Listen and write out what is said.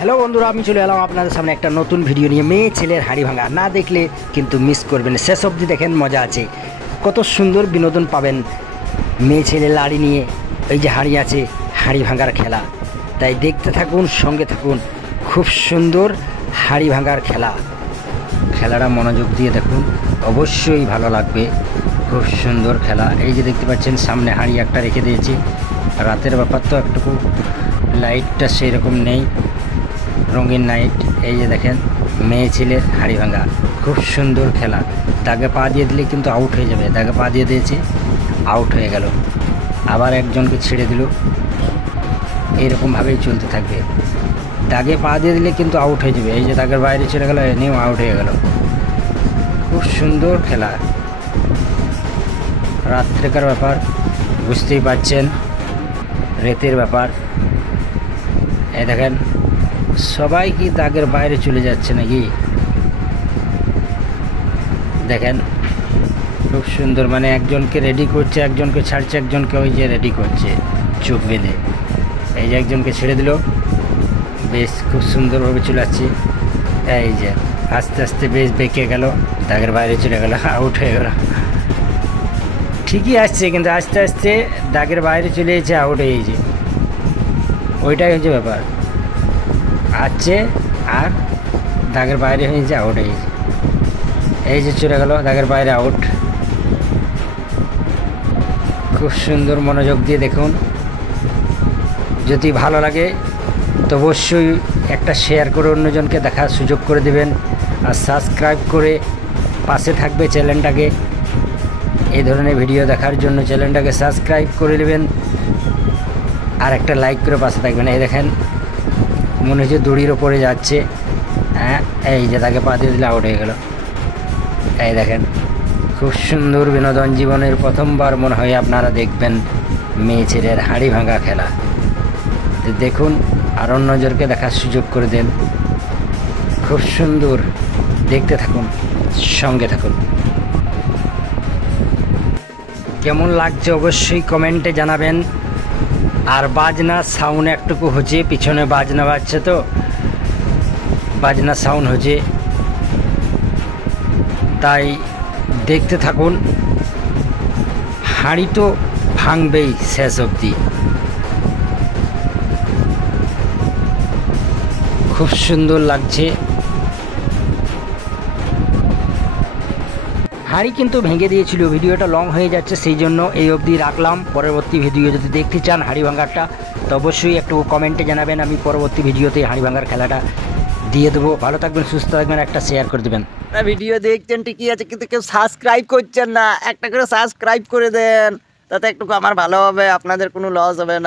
Hello বন্ধুরা, আমি চলে এলাম আপনাদের সামনে একটা নতুন ভিডিও নিয়ে। মেয়ে ছেলের হাঁড়ি ভাঙা না দেখলে কিন্তু মিস করবেন, শেষ অবধি দেখেন, মজা আছে। কত সুন্দর বিনোদন পাবেন মেয়ে ছেলে লাড়ি নিয়ে। এই যে হাঁড়ি আছে, হাঁড়ি ভাঙার খেলা, তাই দেখতে থাকুন, সঙ্গে থাকুন। খুব সুন্দর হাঁড়ি ভাঙার খেলা, খেলাটা মনোযোগ দিয়ে দেখুন, অবশ্যই ভালো লাগবে। খুব সুন্দর খেলা। এই যে দেখতে পাচ্ছেন সামনে হাঁড়ি একটা রেখে দিয়েছি। রাতের ব্যাপার তো একটুকু লাইটটা সেই রকম নেই, রঙিন নাইট। এই যে দেখেন মেয়ে ছেলের হাঁড়ি ভাঙা, খুব সুন্দর খেলা। দাগে পা দিয়ে দিলে কিন্তু আউট হয়ে যাবে। দাগে পা দিয়ে দিয়েছে, আউট হয়ে গেল। আবার একজনকে ছেড়ে দিল, এইরকমভাবেই চলতে থাকবে। দাগে পা দিয়ে দিলে কিন্তু আউট হয়ে যাবে। এই যে দাগের বাইরে চলে গেল, এনেও আউট হয়ে গেল। খুব সুন্দর খেলা। রাত্রেকার ব্যাপার, বুঝতেই পারছেন, রেতের ব্যাপার। এই দেখেন সবাই কি দাগের বাইরে চলে যাচ্ছে নাকি, দেখেন খুব সুন্দর। মানে একজনকে রেডি করছে, একজনকে ছাড়ছে, একজনকে ওই যে রেডি করছে চোখ বেঁধে। এই যে একজনকে ছেড়ে দিল, বেশ খুব সুন্দরভাবে চলে আসছে। এই যে আস্তে আস্তে বেশ বেঁকে গেল, দাগের বাইরে চলে গেল, আউট হয়ে গেল। ঠিকই আসছে কিন্তু আস্তে আস্তে দাগের বাইরে চলে গেছে, আউট হয়ে গেছে। ওইটাই হচ্ছে ব্যাপার, আসছে আর দাগের বাইরে হয়েছে, আউট হয়ে গেছে। এই যে চলে গেল দাগের বাইরে, আউট। খুব সুন্দর, মনোযোগ দিয়ে দেখুন। যদি ভালো লাগে তো অবশ্যই একটা শেয়ার করে অন্যজনকে দেখার সুযোগ করে দেবেন, আর সাবস্ক্রাইব করে পাশে থাকবে চ্যানেলটাকে। এই ধরনের ভিডিও দেখার জন্য চ্যানেলটাকে সাবস্ক্রাইব করে নেবেন, আর একটা লাইক করে পাশে থাকবেন। এই দেখেন মনে হচ্ছে দড়ির ওপরে যাচ্ছে। হ্যাঁ, এই যে তাকে পা দিয়ে দিলে আউট হয়ে গেল। এই দেখেন খুব সুন্দর বিনোদন। জীবনের প্রথমবার মনে হয় আপনারা দেখবেন মেয়ে ছেলের হাঁড়ি ভাঙা খেলা। তো দেখুন, আর অন্যজনকে দেখার সুযোগ করে দেন। খুব সুন্দর, দেখতে থাকুন, সঙ্গে থাকুন। কেমন লাগছে অবশ্যই কমেন্টে জানাবেন। আর বাজনা সাউন্ড একটুকু হচ্ছে, পিছনে বাজনা বাজছে তো, বাজনা সাউন্ড হচ্ছে, তাই দেখতে থাকুন। হাঁড়ি তো ভাঙবেই শেষ অবধি। খুব সুন্দর লাগছে। হাঁড়ি কিন্তু ভেঙে দিয়েছিল। ভিডিওটা লং হয়ে যাচ্ছে, সেই জন্য এই অবধি রাখলাম। পরবর্তী ভিডিও যদি দেখতে চান হাঁড়ি ভাঙারটা, তো অবশ্যই একটু কমেন্টে জানাবেন। আমি পরবর্তী ভিডিওতে হাঁড়ি ভাঙার খেলাটা দিয়ে দেবো। ভালো থাকবেন, সুস্থ থাকবেন, একটা শেয়ার করে দেবেন। ভিডিও দেখছেন ঠিকই আছে, কিন্তু কেউ সাবস্ক্রাইব করছেন না। একটা করে সাবস্ক্রাইব করে দেন, তাতে একটু আমার ভালো হবে, আপনাদের কোনো লস হবে না।